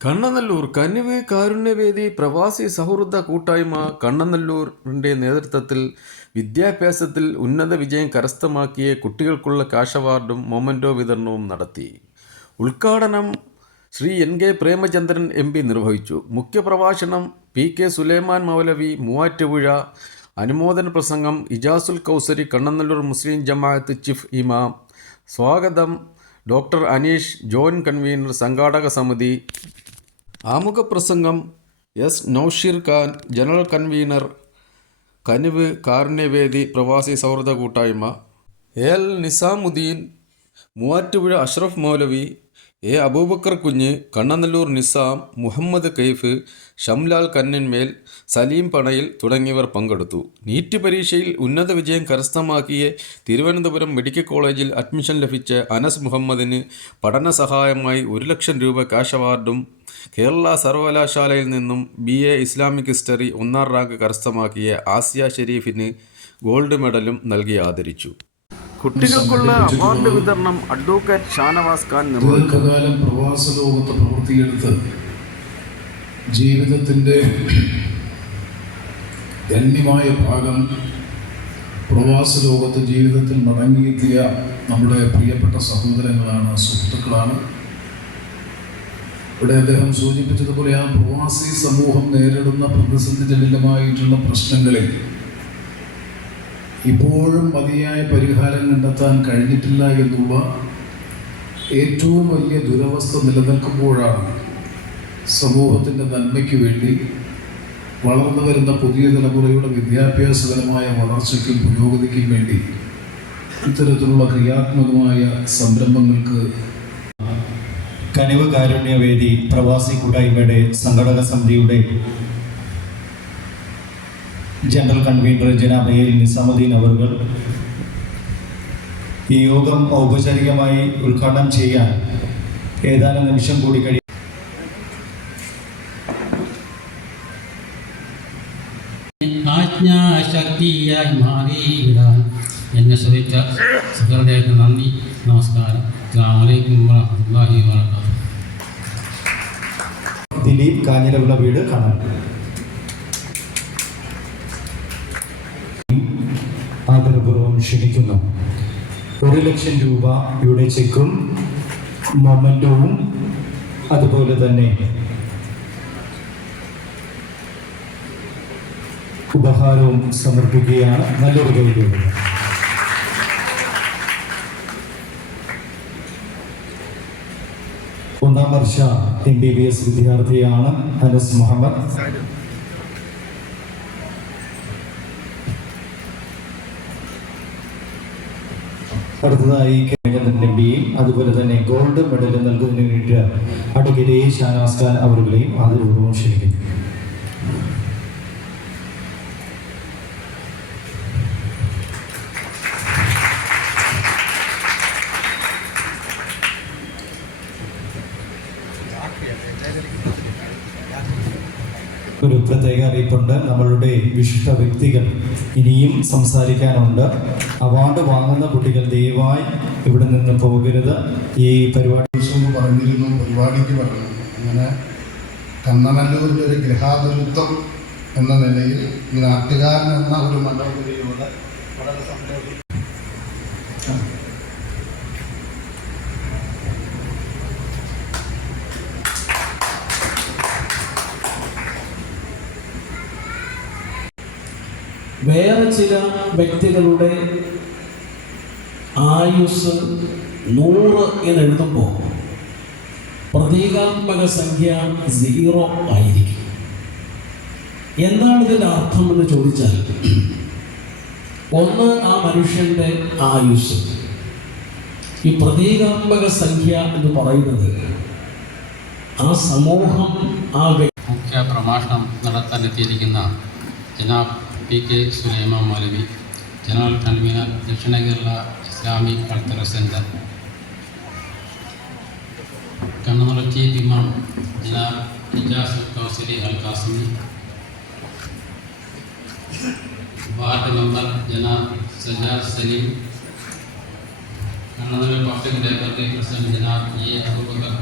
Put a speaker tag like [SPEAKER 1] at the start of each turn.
[SPEAKER 1] കണ്ണനല്ലൂർ കനിവ് കാരുണ്യവേദി പ്രവാസി സൗഹൃദ കൂട്ടായ്മ കണ്ണനല്ലൂരിന്റെ നേതൃത്വത്തിൽ വിദ്യാഭ്യാസത്തിൽ ഉന്നത വിജയം കരസ്ഥമാക്കിയ കുട്ടികൾക്കുള്ള കാഷ് അവാർഡും മൊമന്റോ വിതരണവും നടത്തി. ഉദ്ഘാടനം Shri N K Premachandran M P നിർവഹിച്ചു. മുഖ്യപ്രഭാഷണം പി കെ സുലൈമാൻ മൗലവി മൂവാറ്റുപുഴ അനുമോദന പ്രസംഗം ഇജാസുൽ കൗസരി കണ്ണനല്ലൂർ മുസ്ലിം ജമാഅത്ത് ചീഫ് ഇമാം. സ്വാഗതം ഡോക്ടർ അനീഷ് ജോയിന്റ് കൺവീനർ സംഘാടക സമിതി ആമുഖ പ്രസംഗം S Noushir Khan general convener Kanivu Karunyavedi പ്രവാസി സൗഹൃദ കൂട്ടായ്മ. എൽ നിസാമുദ്ദീൻ മൂവാറ്റുപുഴ അഷ്റഫ് മൗലവി എ അബൂബക്കർ കുഞ്ഞ് കണ്ണനല്ലൂർ നിസാം മുഹമ്മദ് കൈഫ് ഷംലാൽ കന്നിന്മേൽ സലീം പണയിൽ തുടങ്ങിയവർ പങ്കെടുത്തു. നീറ്റ് പരീക്ഷയിൽ ഉന്നത വിജയം കരസ്ഥമാക്കിയ തിരുവനന്തപുരം മെഡിക്കൽ കോളേജിൽ അഡ്മിഷൻ ലഭിച്ച അനസ് മുഹമ്മദിന് പഠന സഹായമായി ഒരു ലക്ഷം രൂപ ക്യാഷ് അവാർഡും കേരള സർവകലാശാലയിൽ നിന്നും ബി എ ഇസ്ലാമിക് ഹിസ്റ്ററി ഒന്നാം റാങ്ക് കരസ്ഥമാക്കിയ ആസിയ ഷെരീഫിന് ഗോൾഡ് മെഡലും നൽകി ആദരിച്ചു. കുട്ടികൾക്കുള്ള അവാർഡ് വിതരണം അഡ്വക്കേറ്റ് ഷാനവാസ് ഖാൻ
[SPEAKER 2] ദീർഘകാലം പ്രവാസ ലോകത്ത് പ്രവൃത്തിയെടുത്ത് ജീവിതത്തിന്റെ ഗണ്യമായ ഭാഗം പ്രവാസ ലോകത്ത് ജീവിതത്തിൽ മടങ്ങിയെത്തിയ നമ്മുടെ പ്രിയപ്പെട്ട സഹോദരങ്ങളാണ് സുഹൃത്തുക്കളാണ്. ഇവിടെ അദ്ദേഹം സൂചിപ്പിച്ചതുപോലെ ആ പ്രവാസി സമൂഹം നേരിടുന്ന പ്രതിസന്ധി ജനിതമായിട്ടുള്ള പ്രശ്നങ്ങളിൽ ഇപ്പോഴും മതിയായ പരിഹാരം കണ്ടെത്താൻ കഴിഞ്ഞിട്ടില്ല എന്നുള്ള ഏറ്റവും വലിയ ദുരവസ്ഥ നിലനിൽക്കുമ്പോഴാണ് സമൂഹത്തിന്റെ നന്മയ്ക്ക് വേണ്ടി വളർന്നു വരുന്ന പുതിയ തലമുറയുടെ വിദ്യാഭ്യാസപരമായ വളർച്ചയ്ക്കും പുരോഗതിക്കും വേണ്ടി ഇത്തരത്തിലുള്ള ക്രിയാത്മകമായ സംരംഭങ്ങൾക്ക്
[SPEAKER 3] കനിവ് കാരുണ്യവേദി പ്രവാസി കൂട്ടായ്മയുടെ സംഘടക സമിതിയുടെ ജനറൽ കൺവീനർ ജനാബ് നിസാമുദ്ദീൻ അവർകൾ ഈ യോഗം ഔപചാരികമായി ഉദ്ഘാടനം ചെയ്യാൻ ഏതാനും നിമിഷം കൂടി കഴിയും
[SPEAKER 4] ആജ്ഞാശക്തിയായി മാറിയിടാൻ എന്നെ ശ്രമിച്ച സുഹൃദേക്ക് നന്ദി നമസ്കാരം. അസ്സാമലൈക്കും വാഹമത്തല്ലാഹി വാബർക്കാത്തു
[SPEAKER 3] ദിലീപ് കാഞ്ഞിരവിള വീട് കാണാൻ ആദരപൂർവം ക്ഷണിക്കുന്നു. ഒരു ലക്ഷം രൂപയുടെ ചെക്കും മൊമന്റവും അതുപോലെ തന്നെ ഉപഹാരവും സമർപ്പിക്കുകയാണ് നല്ലൊരു കൈയിലൂടെ ഒന്നാം വർഷ എം ബി ബി എസ് വിദ്യാർത്ഥിയാണ് അനസ് മുഹമ്മദ്. അടുത്തതായി കേന്ദ്രൻ ബിയും അതുപോലെ തന്നെ ഗോൾഡ് മെഡൽ നൽകുന്നതിന് വേണ്ടി അഡ്വക്കേറ്റ് എ അവരുടെയും ആദരപൂർവം ക്ഷണിക്കുന്നു. ഒരു പ്രത്യേക അറിയിപ്പുണ്ട്. നമ്മളുടെ വിശിഷ്ട വ്യക്തികൾ ഇനിയും സംസാരിക്കാനുണ്ട്. അവാർഡ് വാങ്ങുന്ന കുട്ടികൾ ദയവായി ഇവിടെ നിന്ന് പോകരുത്. ഈ പരിപാടി
[SPEAKER 5] പറഞ്ഞിരുന്നു പരിപാടിക്ക് പറഞ്ഞു അങ്ങനെ കണ്ണനല്ലൂരിന്റെ ഒരു ഗ്രഹാതൃത്വം എന്ന നിലയിൽ ഈ നാട്ടുകാരൻ എന്ന ഒരു മണ്ഡലത്തിലൂടെ വളരെ സന്തോഷം.
[SPEAKER 6] വേറെ ചില വ്യക്തികളുടെ ആയുസ് നൂറ് എന്ന് എഴുതുമ്പോൾ പ്രതീകാത്മക സംഖ്യ സീറോ ആയിരിക്കും. എന്താണ് ഇതിന്റെ അർത്ഥം എന്ന് ചോദിച്ചാൽ ഒന്ന് ആ മനുഷ്യന്റെ ആയുസ് ഈ പ്രതീകാത്മക സംഖ്യ എന്ന് പറയുന്നത് ആ സമൂഹം ആ
[SPEAKER 4] മുഖ്യ പ്രഭാഷണം നടത്താനെത്തിയിരിക്കുന്ന ജനാബ് P K Sulaiman Moulavi general convener Dakshina Kerala Islamic cultural centre Kannur chief ഇമാം ജനാബ് Ijaz Kausari Al Qasimi ward member ജനാബ് Sajad Saleem. Kannur public library president ജനാബ് A Abubakar